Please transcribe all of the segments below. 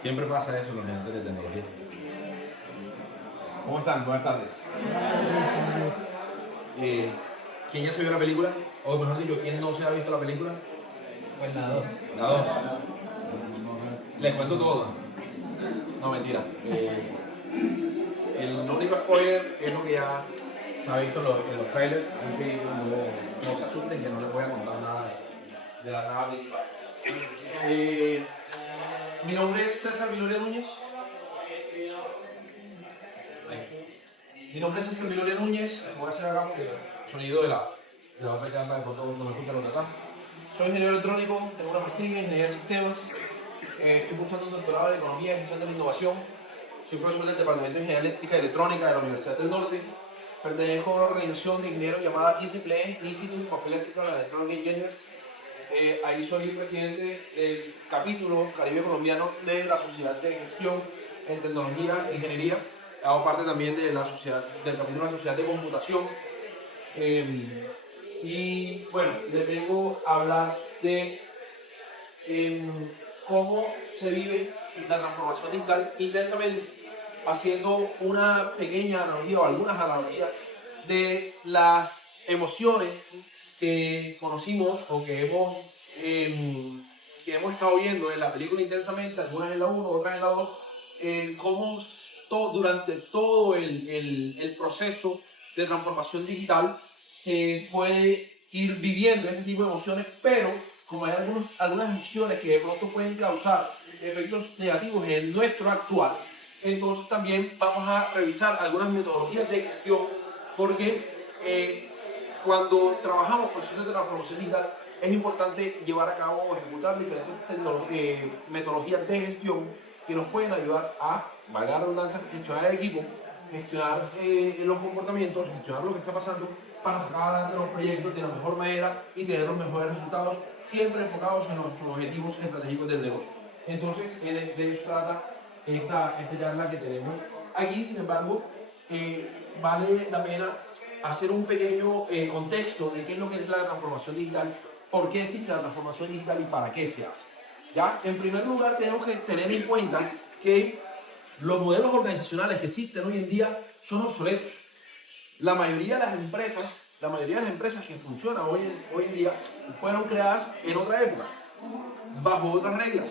Siempre pasa eso en los gigantes de tecnología. ¿Cómo están? Buenas tardes. ¿Quién ya se vio la película? O mejor dicho, ¿quién no se ha visto la película? Pues la 2. La 2. Les cuento todo. No, mentira. El único spoiler es lo que ya se ha visto en los trailers. Aunque no se asusten que no les voy a contar nada de la nada principal. Mi nombre es César Viloria Núñez. Mi nombre es César Viloria Núñez. Voy a hacer acá porque el sonido de la otra cámara de fondo no me escucha lo de acá. Soy ingeniero electrónico, tengo una maestría en ingeniería de sistemas. Estoy cursando un doctorado en economía y gestión de la innovación. Soy profesor del Departamento de Ingeniería Eléctrica y Electrónica de la Universidad del Norte. Pertenezco a una organización de ingenieros llamada IEEE, Institute of Electrical and Electronic Engineers. Ahí soy presidente del capítulo Caribe Colombiano de la Sociedad de Gestión en Tecnología e Ingeniería. Hago parte también de la sociedad, del capítulo de la Sociedad de Computación. Y bueno, les vengo a hablar de cómo se vive la transformación digital intensamente, haciendo una pequeña analogía o algunas analogías de las emociones que conocimos o que hemos estado viendo en la película intensamente, algunas en la 1, otras en la 2, cómo durante todo el proceso de transformación digital se puede ir viviendo ese tipo de emociones, pero como hay algunas emociones que de pronto pueden causar efectos negativos en nuestro actual, entonces también vamos a revisar algunas metodologías de gestión, porque cuando trabajamos procesos de transformación digital es importante llevar a cabo o ejecutar diferentes metodologías de gestión que nos pueden ayudar a, valga la redundancia, gestionar el equipo, gestionar los comportamientos, gestionar lo que está pasando para sacar adelante los proyectos de la mejor manera y tener los mejores resultados, siempre enfocados en los objetivos estratégicos del negocio. Entonces, de eso trata esta charla que tenemos aquí. Sin embargo, vale la pena hacer un pequeño contexto de qué es lo que es la transformación digital, por qué existe la transformación digital y para qué se hace. ¿Ya? En primer lugar, tenemos que tener en cuenta que los modelos organizacionales que existen hoy en día son obsoletos. La mayoría de las empresas que funcionan hoy en día fueron creadas en otra época, bajo otras reglas,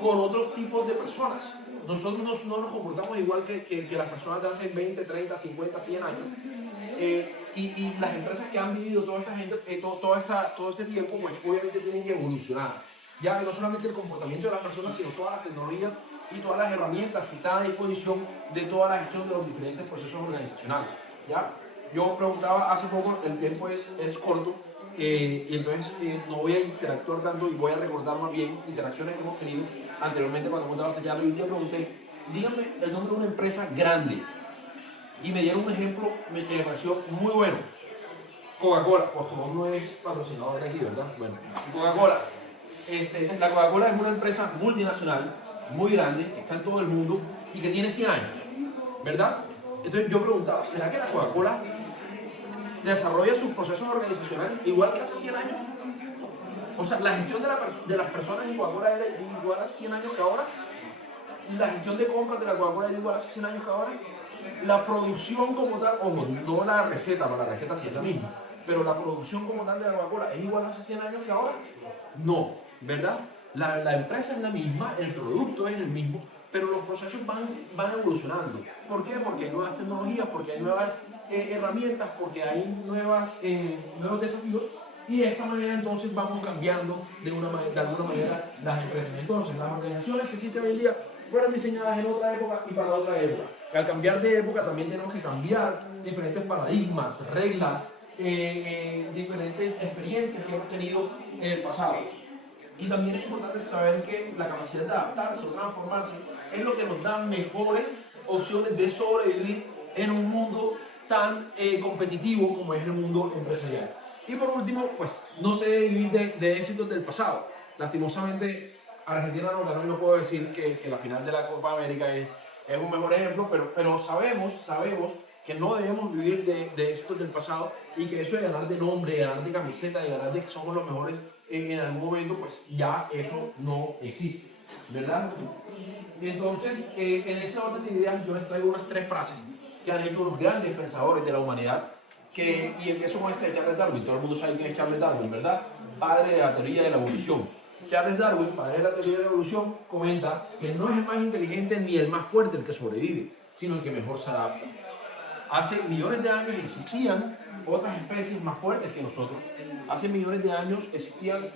con otros tipos de personas. Nosotros no nos comportamos igual que las personas de hace 20, 30, 50, 100 años. Y las empresas que han vivido todo este tiempo, pues obviamente tienen que evolucionar. Ya no solamente el comportamiento de las personas, sino todas las tecnologías y todas las herramientas que están a disposición de toda la gestión de los diferentes procesos organizacionales. ¿Ya? Yo preguntaba hace poco, el tiempo es corto, y entonces no voy a interactuar tanto y voy a recordar más bien interacciones que hemos tenido anteriormente cuando hemos dado esta charla. Y un día pregunté, díganme el nombre de una empresa grande. Y me dieron un ejemplo que me pareció muy bueno. Coca-Cola, por favor, no es patrocinador de aquí, ¿verdad? Bueno, Coca-Cola. La Coca-Cola es una empresa multinacional, muy grande, que está en todo el mundo y que tiene 100 años, ¿verdad? Entonces yo preguntaba, ¿será que la Coca-Cola desarrolla sus procesos organizacionales igual que hace 100 años? O sea, la gestión de las personas en Coca-Cola era igual hace 100 años que ahora. La gestión de compras de la Coca-Cola era igual hace 100 años que ahora. La producción como tal, ojo, no la receta, no, la receta sí es la misma, pero la producción como tal de la Coca-Cola es igual hace 100 años que ahora. No, ¿verdad? La empresa es la misma, el producto es el mismo, pero los procesos van evolucionando. ¿Por qué? Porque hay nuevas tecnologías, porque hay nuevas herramientas, porque hay nuevos desafíos, y de esta manera entonces vamos cambiando de alguna manera las empresas. Entonces, las organizaciones que existen hoy en día fueron diseñadas en otra época y para otra época. Al cambiar de época también tenemos que cambiar diferentes paradigmas, reglas, diferentes experiencias que hemos tenido en el pasado. Y también es importante saber que la capacidad de adaptarse o transformarse es lo que nos da mejores opciones de sobrevivir en un mundo tan competitivo como es el mundo empresarial. Y por último, pues no se debe vivir de éxitos del pasado. Lastimosamente, Argentina no ganó y no puedo decir que la final de la Copa América es un mejor ejemplo, pero sabemos que no debemos vivir de éxitos del pasado y que eso de ganar de nombre, de ganar de camiseta, de ganar de que somos los mejores en algún momento, pues ya eso no existe. ¿verdad? Y entonces, en ese orden de ideas, yo les traigo unas 3 frases que han hecho unos grandes pensadores de la humanidad, y empiezo con esta de Charles Darwin. Todo el mundo sabe quién es Charles Darwin, ¿verdad? Padre de la teoría de la evolución. Charles Darwin, padre de la teoría de la evolución, comenta que no es el más inteligente ni el más fuerte el que sobrevive, sino el que mejor se adapta. Hace millones de años existían otras especies más fuertes que nosotros. Hace millones de años existían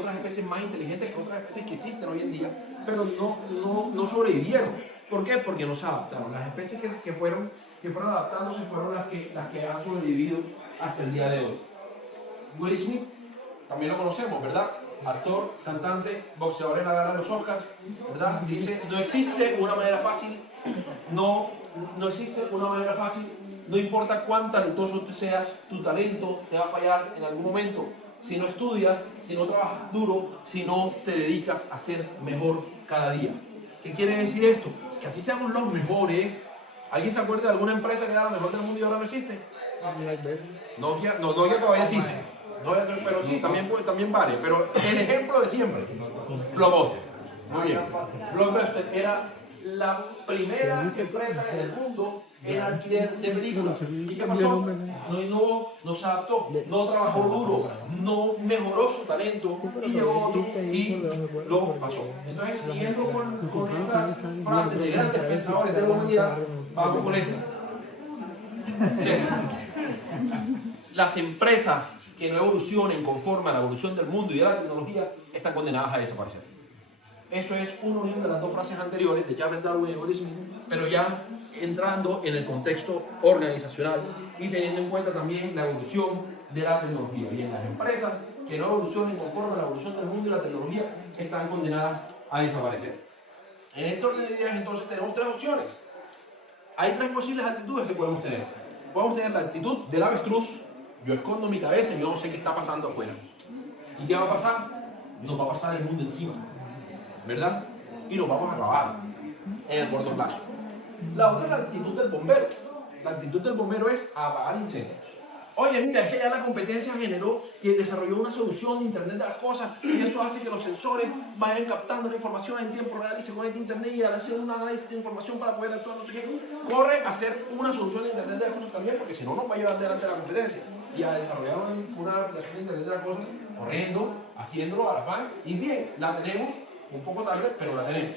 otras especies más inteligentes que otras especies que existen hoy en día, pero no sobrevivieron. ¿Por qué? Porque no se adaptaron. Las especies que fueron adaptándose fueron las que han sobrevivido hasta el día de hoy. Will Smith, también lo conocemos, ¿verdad? Actor, cantante, boxeador en la gala de los Oscars, ¿verdad? Dice, no existe una manera fácil, no existe una manera fácil, no importa cuán talentoso tú seas, tu talento te va a fallar en algún momento. Si no estudias, si no trabajas duro, si no te dedicas a ser mejor cada día. ¿Qué quiere decir esto? Que así seamos los mejores. ¿Alguien se acuerda de alguna empresa que era la mejor del mundo y ahora no existe? Nokia todavía existe. Pero sí, también vale. Pero el ejemplo de siempre, Blockbuster. Muy bien. Blockbuster era la primera empresa en el mundo en alquiler de películas. ¿Y qué pasó? No innovó, no se adaptó, no trabajó duro, no mejoró su talento y llegó otro y lo pasó. Entonces, siguiendo con estas frases de grandes pensadores de la humanidad, vamos con esta. César. Las empresas que no evolucionen conforme a la evolución del mundo y de la tecnología están condenadas a desaparecer. Eso es una unión de las 2 frases anteriores de Charles Darwin y Will Smith, pero ya entrando en el contexto organizacional y teniendo en cuenta también la evolución de la tecnología. Y en las empresas que no evolucionen conforme a la evolución del mundo y la tecnología están condenadas a desaparecer. En este orden de ideas, entonces, tenemos 3 opciones. Hay 3 posibles actitudes que podemos tener. Podemos tener la actitud del avestruz. Yo escondo mi cabeza y yo no sé qué está pasando afuera. ¿Y qué va a pasar? Nos va a pasar el mundo encima, ¿verdad? Y nos vamos a acabar en el corto plazo. La otra es la actitud del bombero. La actitud del bombero es apagar incendios. Oye, mira, es que ya la competencia generó que desarrolló una solución de Internet de las cosas y eso hace que los sensores vayan captando la información en tiempo real y se conecte a Internet y al hacer un análisis de información para poder actuar, no sé qué. Corre a hacer una solución de Internet de las cosas también, porque si no, nos va a llevar delante de la competencia. Y a desarrollar una aplicación de Internet de las cosas, corriendo, haciéndolo a la fan. Y bien, la tenemos, un poco tarde, pero la tenemos.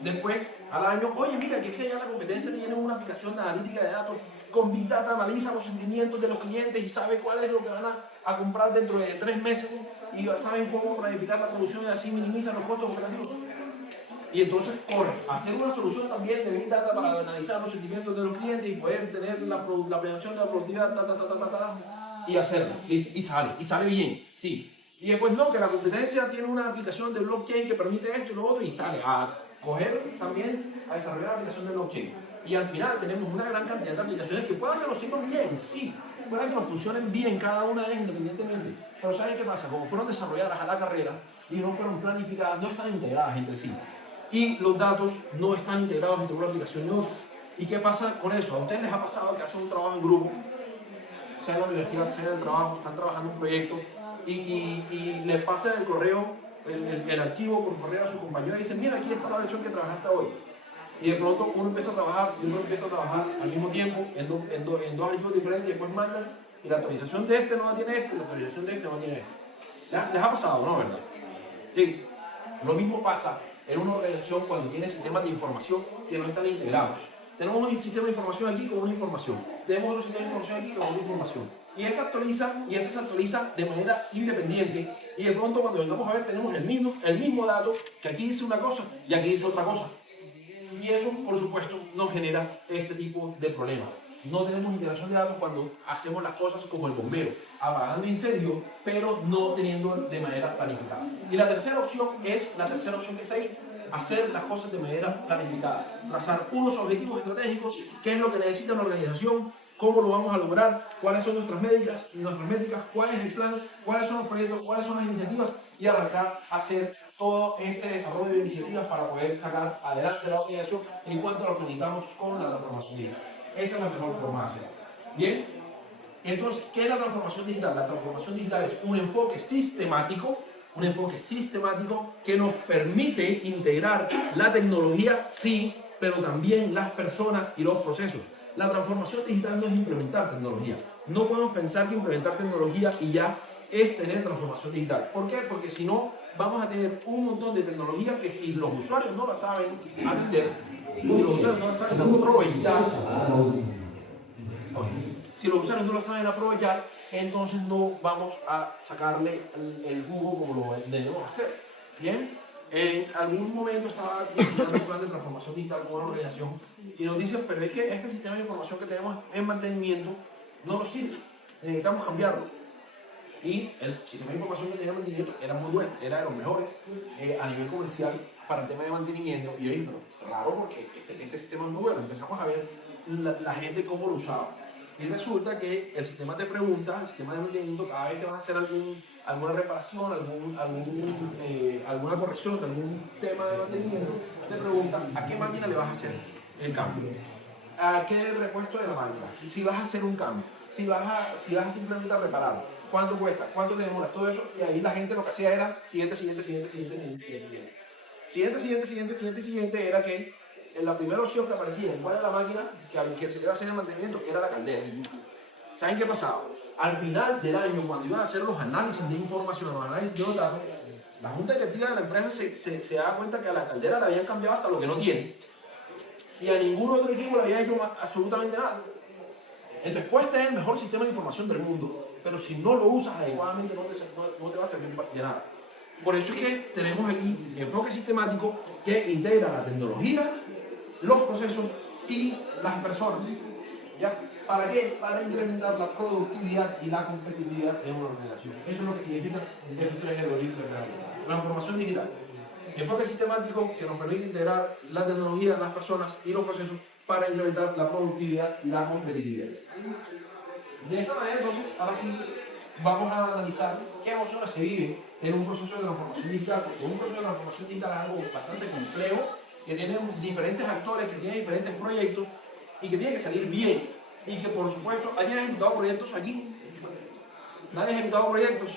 Después, al año, oye, mira, que es que ya la competencia tiene una aplicación de analítica de datos. Con Big Data analiza los sentimientos de los clientes y sabe cuál es lo que van a comprar dentro de 3 meses y saben cómo planificar la producción y así minimizan los costos operativos. Y entonces corre a hacer una solución también de Big Data para analizar los sentimientos de los clientes y poder tener la planeación de la productividad, y hacerlo. Y sale bien, sí. Y después no, que la competencia tiene una aplicación de blockchain que permite esto y lo otro y sale a coger también a desarrollar la aplicación de blockchain. Y al final tenemos una gran cantidad de aplicaciones que puedan que nos sirvan bien, sí, puedan que nos funcionen bien cada una de ellas independientemente. Pero ¿saben qué pasa? Como fueron desarrolladas a la carrera y no fueron planificadas, no están integradas entre sí. Y los datos no están integrados entre una aplicación y otra. ¿Y qué pasa con eso? ¿A ustedes les ha pasado que hacen un trabajo en grupo, sea en la universidad, sea en el trabajo, están trabajando en un proyecto y les pasan el correo, el archivo por correo a su compañero y dicen, mira, aquí está la versión que trabajaste hoy? Y de pronto uno empieza a trabajar y uno empieza a trabajar al mismo tiempo en dos archivos diferentes y después mandan y la actualización de este no la tiene este y la actualización de este no la tiene este. ¿Les ha pasado, no, verdad? Sí. Lo mismo pasa en una organización cuando tiene sistemas de información que no están integrados. Tenemos un sistema de información aquí con una información. Tenemos otro sistema de información aquí con otra información. Y este actualiza y este se actualiza de manera independiente. Y de pronto cuando vengamos a ver tenemos el mismo dato que aquí dice una cosa y aquí dice otra cosa. Y eso, por supuesto, nos genera este tipo de problemas. No tenemos integración de datos cuando hacemos las cosas como el bombero, apagando incendios, pero no teniendo de manera planificada. Y la tercera opción es la tercera opción que está ahí, hacer las cosas de manera planificada, trazar unos objetivos estratégicos, qué es lo que necesita una organización, cómo lo vamos a lograr, cuáles son nuestras métricas, cuál es el plan, cuáles son los proyectos, cuáles son las iniciativas y arrancar a hacer todo este desarrollo de iniciativas para poder sacar adelante la organización en cuanto a lo que necesitamos con la transformación digital. Esa es la mejor forma de hacerlo. Bien, entonces, ¿qué es la transformación digital? La transformación digital es un enfoque sistemático un enfoque sistemático que nos permite integrar la tecnología, sí, pero también las personas y los procesos. La transformación digital no es implementar tecnología. No podemos pensar que implementar tecnología y ya es tener transformación digital. ¿Por qué? Porque si no, vamos a tener un montón de tecnología que si los usuarios no la saben atender, si los usuarios no la saben aprovechar, si los usuarios no la saben aprovechar, entonces no vamos a sacarle el jugo como lo debemos hacer. Bien, en algún momento estaba diseñando un plan de transformación digital con una organización y nos dicen, pero es que este sistema de información que tenemos en mantenimiento no nos sirve, necesitamos cambiarlo. Y el sistema de información que tenía de mantenimiento era muy bueno, era de los mejores a nivel comercial para el tema de mantenimiento. Y yo dije, pero raro porque este sistema es muy bueno. Empezamos a ver la gente cómo lo usaba. Y resulta que el sistema te pregunta, el sistema de mantenimiento, cada vez que vas a hacer alguna reparación, alguna corrección de algún tema de mantenimiento, te pregunta a qué máquina le vas a hacer el cambio, a qué repuesto de la máquina, si vas a hacer un cambio, si vas a simplemente a reparar, cuánto cuesta, cuánto te demora, todo eso. Y ahí la gente lo que hacía era siguiente, era que la primera opción que aparecía en cuál era la máquina que se iba a hacer el mantenimiento era la caldera. ¿Saben qué pasaba? Al final del año, cuando iban a hacer los análisis de información, los análisis de los datos, la junta directiva de la empresa se da cuenta que a la caldera le habían cambiado hasta lo que no tiene. Y a ningún otro equipo le había hecho absolutamente nada. Entonces puedes tener el mejor sistema de información del mundo, pero si no lo usas adecuadamente no te va a servir de nada. Por eso es que tenemos aquí enfoque sistemático que integra la tecnología, los procesos y las personas. ¿Ya? ¿Para qué? Para incrementar la productividad y la competitividad en una organización. Eso es lo que significa el futuro de la transformación digital. Enfoque sistemático que nos permite integrar la tecnología, las personas y los procesos para incrementar la productividad y la competitividad. De esta manera, entonces, ahora sí, vamos a analizar qué emociones se viven en un proceso de transformación digital, porque un proceso de transformación digital es algo bastante complejo, que tiene diferentes actores, que tiene diferentes proyectos y que tiene que salir bien. Y que, por supuesto, ¿alguien ha ejecutado proyectos aquí? ¿Nadie ha ejecutado proyectos?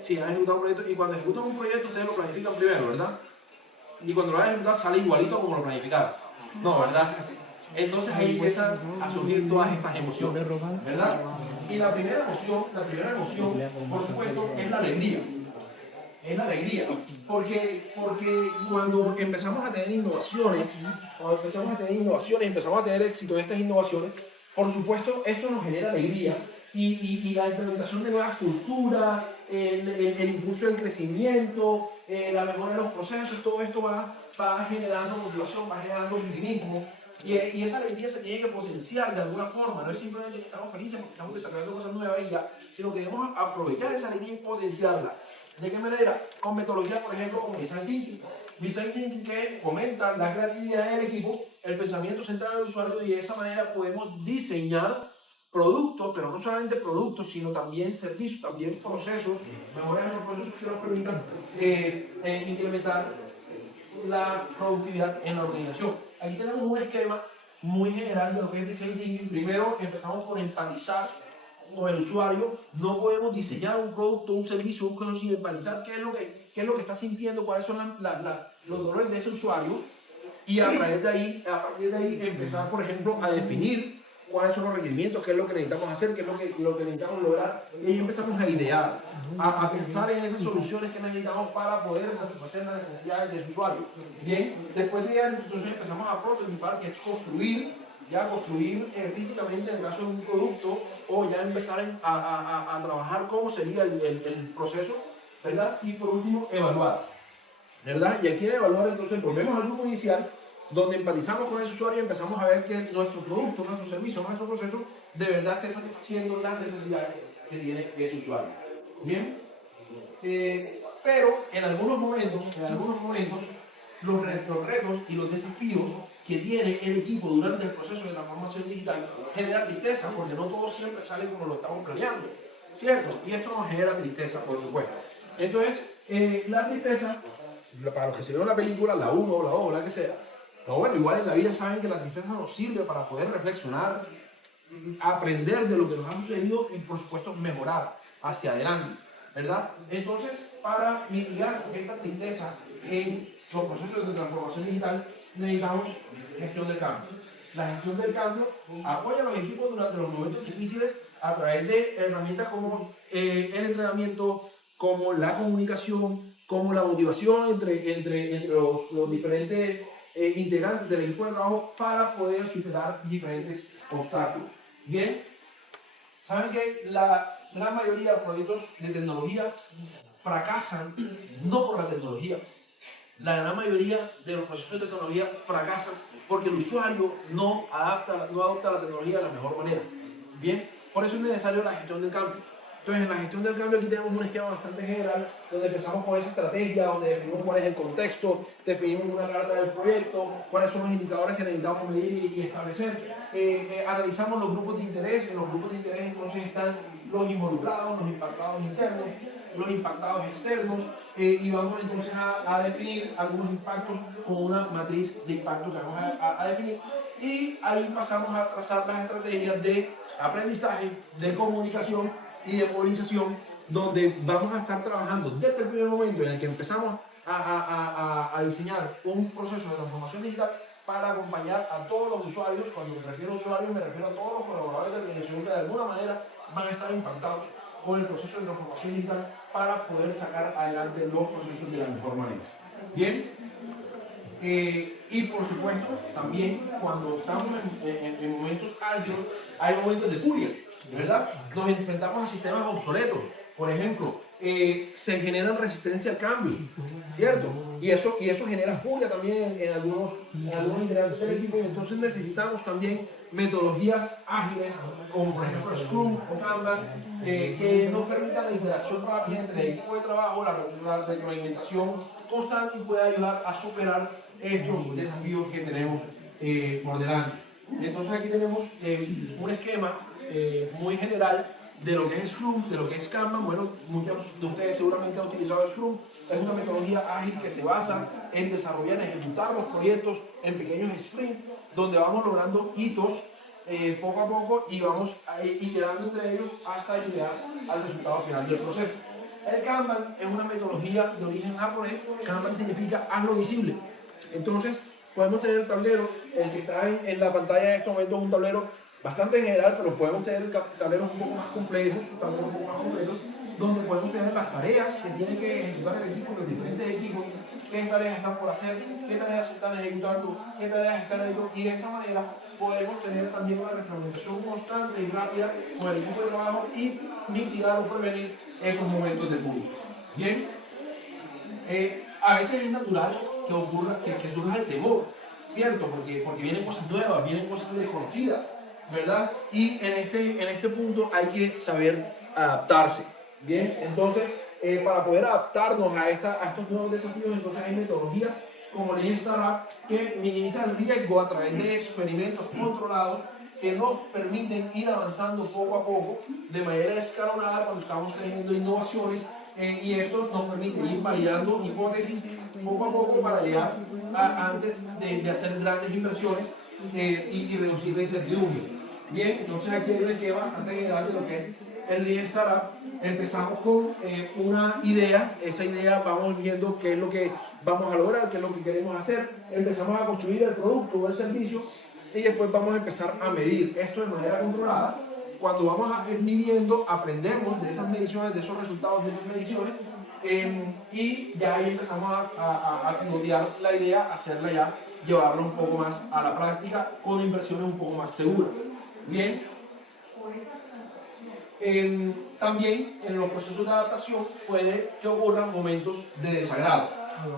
Sí, han ejecutado proyectos, y cuando ejecutan un proyecto ustedes lo planifican primero, ¿verdad? Y cuando lo van a ejecutar sale igualito como lo planificaron. No, ¿verdad? Entonces ahí empiezan a surgir todas estas emociones, ¿verdad? Y la primera emoción, por supuesto, es la alegría. Es la alegría. Porque cuando empezamos a tener innovaciones, empezamos a tener éxito en estas innovaciones, por supuesto, esto nos genera alegría y la implementación de nuevas culturas, el impulso del crecimiento, la mejora de los procesos, todo esto va generando motivación, va generando optimismo. Y esa alegría se tiene que potenciar de alguna forma. No es simplemente que estamos felices porque estamos desarrollando cosas nuevas y ya, sino que debemos aprovechar esa alegría y potenciarla. ¿De qué manera? Con metodologías, por ejemplo, como Design Thinking. Design Thinking que fomenta la creatividad del equipo, el pensamiento centrado del usuario, y de esa manera podemos diseñar productos, pero no solamente productos, sino también servicios, también procesos, mejorar los procesos que nos permitan implementar la productividad en la organización. Aquí tenemos un esquema muy general de lo que es Design Thinking. Primero empezamos por empatizar con el usuario. No podemos diseñar un producto, un servicio, un proceso sin empatizar qué es lo que está sintiendo, cuáles son los dolores de ese usuario, y a partir de ahí empezar, por ejemplo, a definir cuáles son los requerimientos, qué es lo que necesitamos hacer, qué es lo que necesitamos lograr, y ahí empezamos a idear, a pensar en esas soluciones que necesitamos para poder satisfacer las necesidades de su usuario. Bien, después de idear, entonces empezamos a prototipar, que es construir físicamente en el caso de un producto, o ya empezar a trabajar cómo sería el proceso, ¿verdad? Y por último, evaluar, ¿verdad? Y aquí en evaluar, entonces volvemos al grupo inicial, donde empatizamos con ese usuario y empezamos a ver que nuestro producto, nuestro servicio, nuestro proceso de verdad esté satisfaciendo las necesidades que tiene ese usuario. Bien, pero en algunos momentos, los retos y los desafíos que tiene el equipo durante el proceso de transformación digital generan tristeza, porque no todo siempre sale como lo estamos planeando, ¿cierto? Y esto nos genera tristeza, por supuesto. Entonces, la tristeza, para los que se vieron la película, la 1, la 2, la que sea, pero bueno, igual en la vida saben que la tristeza nos sirve para poder reflexionar, aprender de lo que nos ha sucedido y, por supuesto, mejorar hacia adelante. ¿verdad? Entonces, para mitigar esta tristeza en los procesos de transformación digital, necesitamos gestión del cambio. La gestión del cambio apoya a los equipos durante los momentos difíciles a través de herramientas como el entrenamiento, como la comunicación, como la motivación entre los diferentes integrantes del equipo de trabajo para poder superar diferentes obstáculos. Bien, saben que la gran mayoría de proyectos de tecnología fracasan no por la tecnología. La gran mayoría de los procesos de tecnología fracasan porque el usuario no adopta la tecnología de la mejor manera. Bien, por eso es necesario la gestión del cambio. Entonces, en la gestión del cambio aquí tenemos un esquema bastante general, donde empezamos con esa estrategia, donde definimos cuál es el contexto, definimos una carta del proyecto, cuáles son los indicadores que necesitamos medir y establecer. Analizamos los grupos de interés. En los grupos de interés entonces están los involucrados, los impactados internos, los impactados externos, y vamos entonces a definir algunos impactos con una matriz de impactos que vamos a definir, y ahí pasamos a trazar las estrategias de aprendizaje, de comunicación y de movilización, donde vamos a estar trabajando desde el primer momento en el que empezamos a diseñar un proceso de transformación digital para acompañar a todos los usuarios. Cuando me refiero a usuarios, me refiero a todos los colaboradores de la organización que de alguna manera van a estar impactados con el proceso de transformación digital para poder sacar adelante los procesos de la mejor manera. Bien, y por supuesto, también cuando estamos en momentos álgidos, hay momentos de furia, ¿verdad? Nos enfrentamos a sistemas obsoletos. Por ejemplo, se generan resistencia al cambio, ¿cierto? Y eso genera furia también en algunos integrantes del equipo, y entonces necesitamos también metodologías ágiles, como por ejemplo Scrum o Kanban, que nos permitan la interacción rápida entre el equipo de trabajo, la retroalimentación constante, y puede ayudar a superar estos desafíos que tenemos por delante. Entonces aquí tenemos un esquema muy general de lo que es Scrum, de lo que es Kanban. Bueno, muchos de ustedes seguramente han utilizado Scrum. Es una metodología ágil que se basa en desarrollar, en ejecutar los proyectos en pequeños sprints, donde vamos logrando hitos poco a poco, y vamos iterando entre ellos hasta llegar al resultado final del proceso. El Kanban es una metodología de origen japonés. Kanban significa hazlo visible. Entonces, podemos tener tableros. El que está en la pantalla en este momento es un tablero bastante general, pero podemos tener tableros un poco más complejos, donde podemos tener las tareas que tiene que ejecutar el equipo, los diferentes equipos, qué tareas están por hacer, qué tareas se están ejecutando, qué tareas están ejecutando, y de esta manera podemos tener también una retroalimentación constante y rápida con el equipo de trabajo y mitigar o prevenir esos momentos de fuga. Bien, a veces es natural que ocurra, que surja el temor, ¿cierto? Porque vienen cosas nuevas, vienen cosas desconocidas, ¿verdad? Y en este punto hay que saber adaptarse. Bien, entonces, para poder adaptarnos a estos nuevos desafíos, entonces hay metodologías como Lean Startup que minimizan el riesgo a través de experimentos controlados que nos permiten ir avanzando poco a poco de manera escalonada cuando estamos teniendo innovaciones, y esto nos permite ir validando hipótesis poco a poco para llegar antes de hacer grandes inversiones y reducir la incertidumbre. Bien, entonces aquí hay un esquema bastante general de lo que es el Lean Startup. Empezamos con una idea. Esa idea vamos viendo qué es lo que vamos a lograr, qué es lo que queremos hacer. Empezamos a construir el producto o el servicio, y después vamos a empezar a medir esto de manera controlada. Cuando vamos midiendo, aprendemos de esas mediciones, de esos resultados de esas mediciones, y ya ahí empezamos a pilotear la idea, hacerla ya, llevarla un poco más a la práctica con inversiones un poco más seguras. Bien, también en los procesos de adaptación puede que ocurran momentos de desagrado.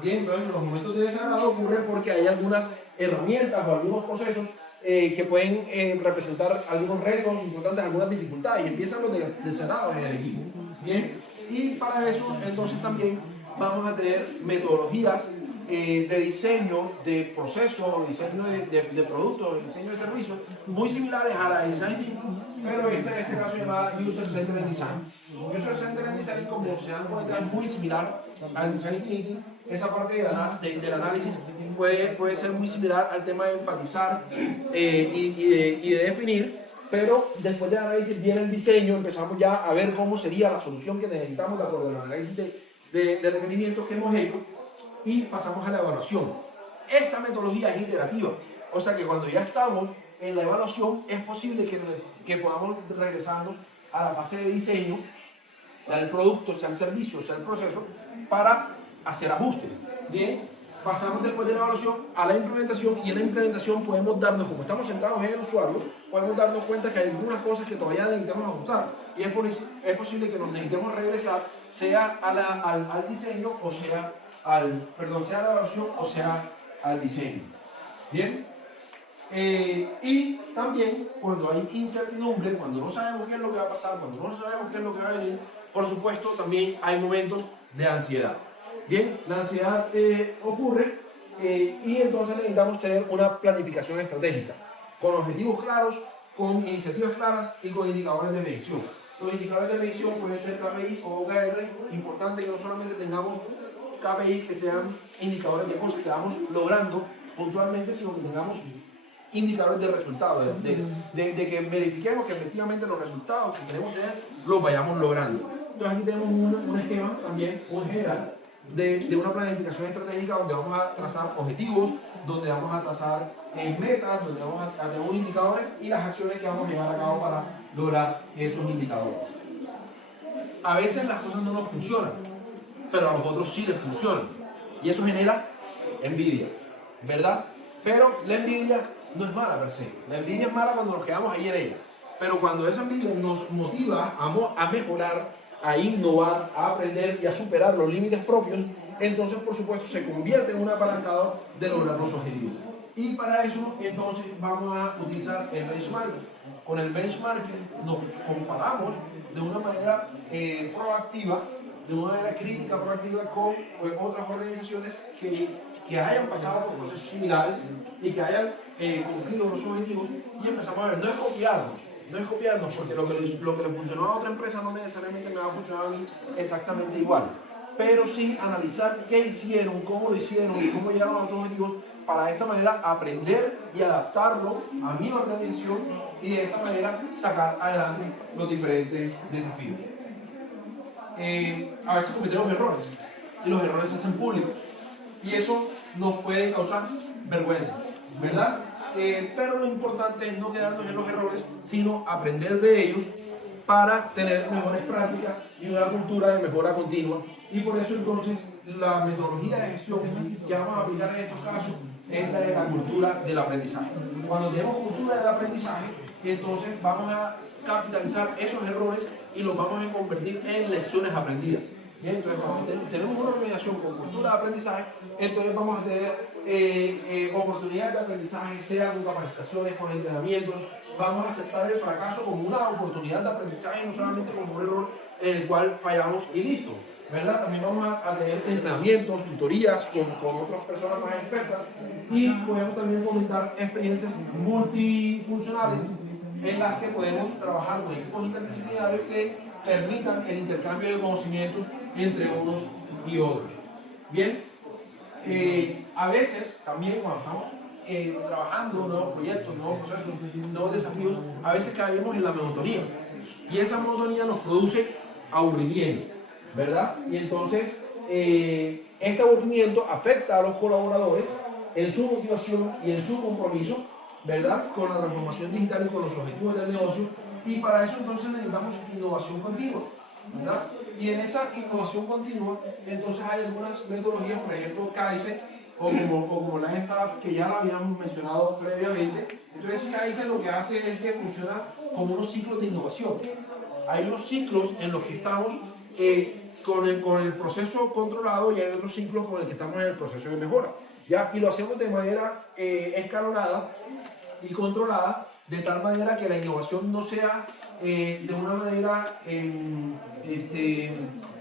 Bien, entonces los momentos de desagrado ocurren porque hay algunas herramientas o algunos procesos que pueden representar algunos retos importantes, algunas dificultades, y empiezan los desagrados en el equipo. Bien, y para eso entonces también vamos a tener metodologías de diseño de procesos, diseño de productos, diseño de servicios, muy similares a la de Design Thinking, pero en este caso llamada User Centered Design. User Centered Design, como se dan cuenta, es muy similar al Design Thinking. Esa parte del análisis puede ser muy similar al tema de empatizar y de definir, pero después del análisis viene el diseño, empezamos ya a ver cómo sería la solución que necesitamos de acuerdo al análisis de requerimientos que hemos hecho y pasamos a la evaluación. Esta metodología es iterativa, o sea que cuando ya estamos en la evaluación es posible que podamos regresarnos a la fase de diseño, sea el producto, sea el servicio, sea el proceso, para hacer ajustes. Bien, pasamos después de la evaluación a la implementación y en la implementación podemos darnos, como estamos centrados en el usuario, podemos darnos cuenta que hay algunas cosas que todavía necesitamos ajustar y es posible que nos necesitemos regresar sea al diseño o sea sea a la evaluación o sea al diseño. Bien. Y también cuando hay incertidumbre, cuando no sabemos qué es lo que va a pasar, cuando no sabemos qué es lo que va a venir, por supuesto también hay momentos de ansiedad. Bien, la ansiedad ocurre y entonces necesitamos tener una planificación estratégica, con objetivos claros, con iniciativas claras y con indicadores de medición. Los indicadores de medición pueden ser KPI o OKR, importante que no solamente tengamos KPI que sean indicadores de cosas que vamos logrando puntualmente, sino que tengamos indicadores de resultados, de que verifiquemos que efectivamente los resultados que queremos tener los vayamos logrando. Entonces aquí tenemos un esquema también, un general, de una planificación estratégica donde vamos a trazar objetivos, donde vamos a trazar metas, donde vamos a tener unos indicadores y las acciones que vamos a llevar a cabo para lograr esos indicadores. A veces las cosas no nos funcionan, pero a los otros sí les funcionan. Y eso genera envidia, ¿verdad? Pero la envidia no es mala per se. La envidia es mala cuando nos quedamos ahí en ella. Pero cuando esa envidia nos motiva a mejorar, a innovar, a aprender y a superar los límites propios, entonces por supuesto se convierte en un apalancador de lograr los objetivos. Y para eso entonces vamos a utilizar el benchmarking. Con el benchmarking nos comparamos de una manera proactiva, de una manera crítica proactiva con otras organizaciones que hayan pasado por procesos similares y que hayan cumplido los objetivos y empezamos a ver, no es copiarnos porque lo que le funcionó a otra empresa no necesariamente me va a funcionar a mí exactamente igual, pero sí analizar qué hicieron, cómo lo hicieron y cómo llegaron a los objetivos para de esta manera aprender y adaptarlo a mi organización y de esta manera sacar adelante los diferentes desafíos. A veces cometemos errores y los errores se hacen públicos y eso nos puede causar vergüenza, ¿verdad? Pero lo importante es no quedarnos en los errores, sino aprender de ellos para tener mejores prácticas y una cultura de mejora continua. Y por eso entonces la metodología de gestión que vamos a aplicar en estos casos es la de la cultura del aprendizaje. Cuando tenemos cultura del aprendizaje, entonces vamos a capitalizar esos errores y los vamos a convertir en lecciones aprendidas. Bien, entonces cuando tenemos una organización con cultura de aprendizaje, entonces vamos a tener oportunidades de aprendizaje, sea con capacitaciones, con entrenamientos, vamos a aceptar el fracaso como una oportunidad de aprendizaje, no solamente como un error en el cual fallamos y listo, ¿verdad? También vamos a tener entrenamientos, tutorías con otras personas más expertas y podemos también fomentar experiencias multifuncionales en las que podemos trabajar con equipos interdisciplinarios que permitan el intercambio de conocimientos entre unos y otros. Bien, a veces también cuando estamos trabajando nuevos proyectos, nuevos procesos, nuevos desafíos, a veces caemos en la monotonía y esa monotonía nos produce aburrimiento, ¿verdad? Y entonces este aburrimiento afecta a los colaboradores en su motivación y en su compromiso, ¿verdad? Con la transformación digital y con los objetivos del negocio. Y para eso entonces necesitamos innovación continua, ¿verdad? Y en esa innovación continua, entonces hay algunas metodologías, por ejemplo, Kaizen, o como la Startup, que ya la habíamos mencionado previamente. Entonces Kaizen lo que hace es que funciona como unos ciclos de innovación. Hay unos ciclos en los que estamos con el proceso controlado y hay otros ciclos con el que estamos en el proceso de mejora, ¿ya? Y lo hacemos de manera escalonada y controlada, de tal manera que la innovación no sea de una manera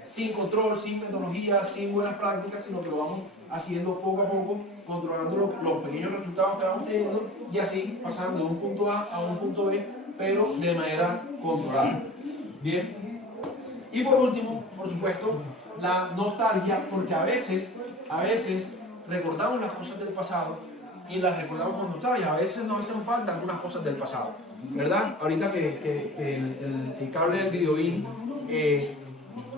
sin control, sin metodología, sin buenas prácticas, sino que lo vamos haciendo poco a poco, controlando los pequeños resultados que vamos teniendo y así pasando de un punto A a un punto B, pero de manera controlada. Bien. Y por último, por supuesto, la nostalgia, porque a veces recordamos las cosas del pasado y las recordamos con nostalgia. A veces nos hacen falta algunas cosas del pasado. ¿verdad? Ahorita que el cable del videoin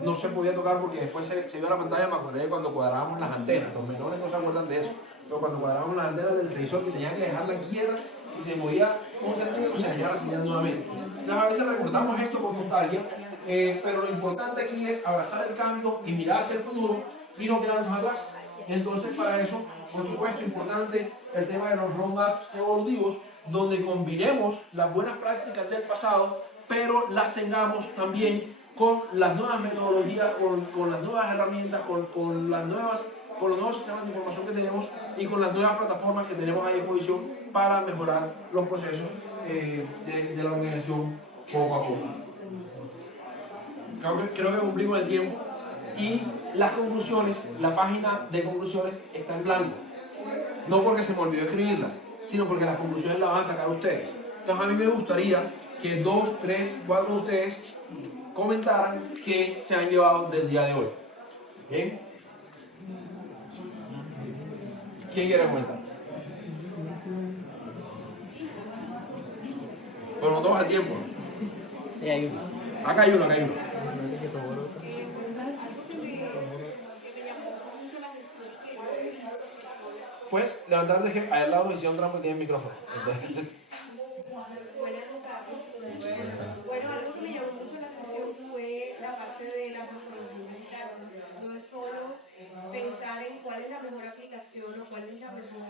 no se podía tocar porque después se vio la pantalla, me acordé de cuando cuadrábamos las antenas. Los menores no se acuerdan de eso, pero cuando cuadrábamos las antenas del televisor que tenía que dejarla quieta y se movía un centímetro, se dañaba la señal nuevamente. Entonces a veces recordamos esto con nostalgia, pero lo importante aquí es abrazar el cambio y mirar hacia el futuro y no quedarnos atrás. Entonces para eso, por supuesto, importante el tema de los roadmaps evolutivos, donde combinemos las buenas prácticas del pasado, pero las tengamos también con las nuevas metodologías, con las nuevas herramientas, con los nuevos sistemas de información que tenemos y con las nuevas plataformas que tenemos a disposición para mejorar los procesos de la organización poco a poco. Creo que cumplimos el tiempo y las conclusiones, la página de conclusiones está en blanco. No porque se me olvidó escribirlas, sino porque las conclusiones las van a sacar ustedes. Entonces a mí me gustaría que 2, 3, 4 de ustedes comentaran qué se han llevado del día de hoy. ¿Bien? ¿Quién quiere comentar? Bueno, no tomas el tiempo. Sí, hay uno. Acá hay uno, acá hay uno. Pues, levantar de que al lado hicieron trampa y tiene el micrófono. Bueno, algo que me llamó mucho la atención fue la parte de la transformación digital. No es solo pensar en cuál es la mejor aplicación o cuál es la mejor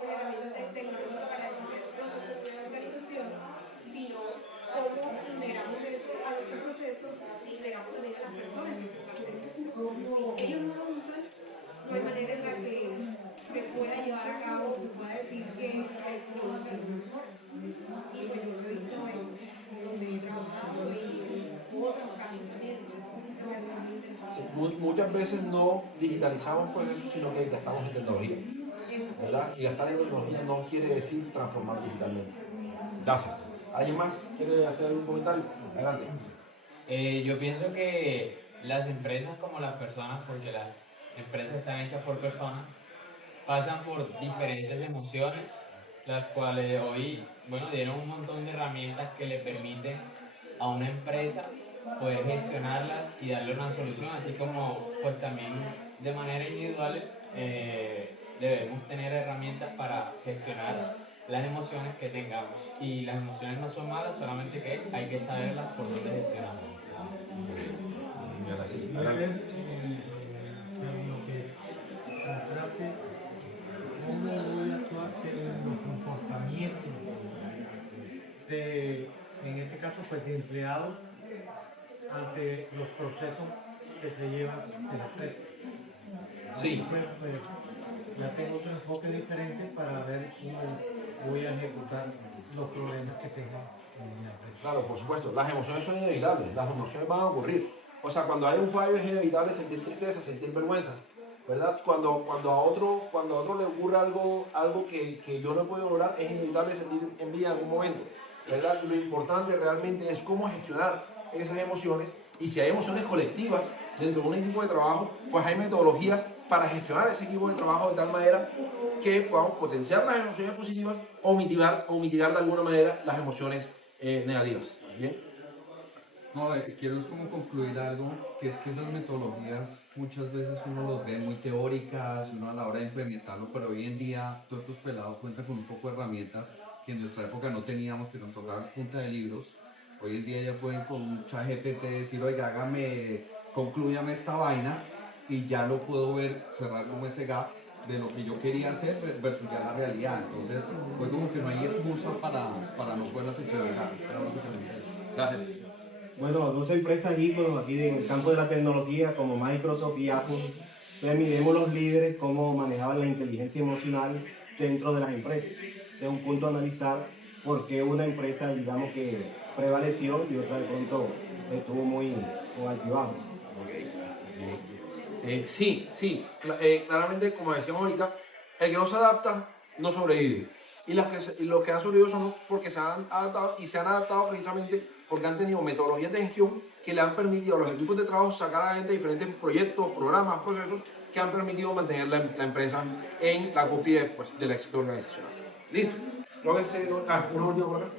herramienta tecnológica para ese proceso de la organización, sino cómo integramos eso a nuestro proceso y integramos también a las personas que están en ese proceso. Si ellos no lo usan, no hay manera en la que se pueda llevar a cabo, se pueda decir que el pudo hacerlo mejor. Y pues yo lo he visto en donde he trabajado y en otros casos también. Sí, muchas veces no digitalizamos procesos, sino que gastamos en tecnología. ¿Verdad? Y gastar en tecnología no quiere decir transformar digitalmente. Gracias. ¿Alguien más quiere hacer algún comentario? Adelante. Yo pienso que las empresas como las personas, porque las empresas están hechas por personas, pasan por diferentes emociones, las cuales hoy, bueno, dieron un montón de herramientas que le permiten a una empresa poder gestionarlas y darle una solución, así como pues también de manera individual debemos tener herramientas para gestionar las emociones que tengamos. Y las emociones no son malas, solamente que hay que saberlas por dónde gestionarlas. ¿Cómo voy a actuar en los comportamientos de, en este caso, pues de empleados ante los procesos que se llevan en la empresa? Sí. Pues, ya tengo otro enfoque diferente para ver cómo voy a ejecutar los problemas que tenga en mi empresa. Claro, por supuesto. Las emociones son inevitables. Las emociones van a ocurrir. O sea, cuando hay un fallo es inevitable sentir tristeza, sentir vergüenza. ¿Verdad? Cuando a otro le ocurre algo que yo no puedo lograr, es inevitable sentir envidia en algún momento. ¿Verdad? Lo importante realmente es cómo gestionar esas emociones, y si hay emociones colectivas dentro de un equipo de trabajo, pues hay metodologías para gestionar ese equipo de trabajo de tal manera que podamos potenciar las emociones positivas o mitigar de alguna manera las emociones negativas. ¿Bien? No, quiero es como concluir algo, que es que esas metodologías muchas veces uno los ve muy teóricas, uno a la hora de implementarlo, pero hoy en día todos estos pelados cuentan con un poco de herramientas que en nuestra época no teníamos, que nos tocaban punta de libros. Hoy en día ya pueden con un chat GPT decir, oiga, conclúyame esta vaina, y ya lo puedo ver, cerrar como ese gap de lo que yo quería hacer versus ya la realidad. Entonces, fue como que no hay excusa para no poderlas implementar. Gracias. Bueno, dos empresas íconos aquí en el campo de la tecnología como Microsoft y Apple. Entonces miremos los líderes cómo manejaban la inteligencia emocional dentro de las empresas. Es un punto a analizar por qué una empresa, digamos que prevaleció y otra de pronto estuvo muy con altibajos. Sí, claramente, como decíamos ahorita, el que no se adapta no sobrevive. Y los que han sobrevivido son porque se han adaptado, y se han adaptado precisamente porque han tenido metodologías de gestión que le han permitido a los equipos de trabajo sacar adelante diferentes proyectos, programas, procesos que han permitido mantener la empresa en la copia del éxito organizacional. ¿Listo? Creo que una última por acá.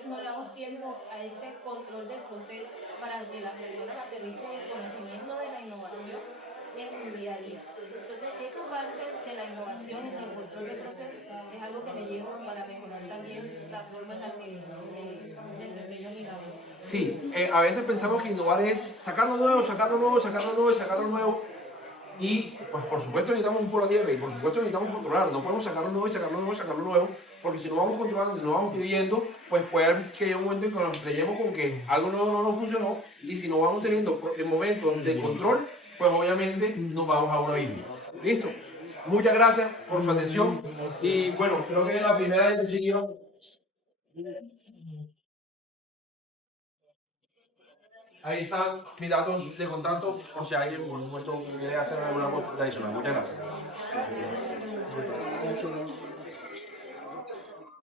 veces no le damos tiempo a ese control del proceso para que las personas aterricen el conocimiento de la innovación en su día a día. Entonces, esa parte de la innovación en el control del proceso es algo que me llevo para mejorar también la forma en la que desempeño mi labor. Sí, a veces pensamos que innovar es sacar lo nuevo, sacar lo nuevo, sacar lo nuevo, sacar lo nuevo. Y pues por supuesto necesitamos un polo a tierra y por supuesto necesitamos controlar. No podemos sacar lo nuevo y sacar lo nuevo y sacar lo nuevo, porque si no vamos controlando y no vamos pidiendo, pues puede haber que haya un momento en que nos estrellemos con que algo nuevo no nos funcionó, y si no vamos teniendo momentos de control, pues obviamente nos vamos a un abismo. ¿Listo? Muchas gracias por su atención y bueno, creo que la primera de chiquillos. Ahí están mis datos de contacto por si alguien por supuesto quiere hacer alguna cosa adicional. Muchas gracias.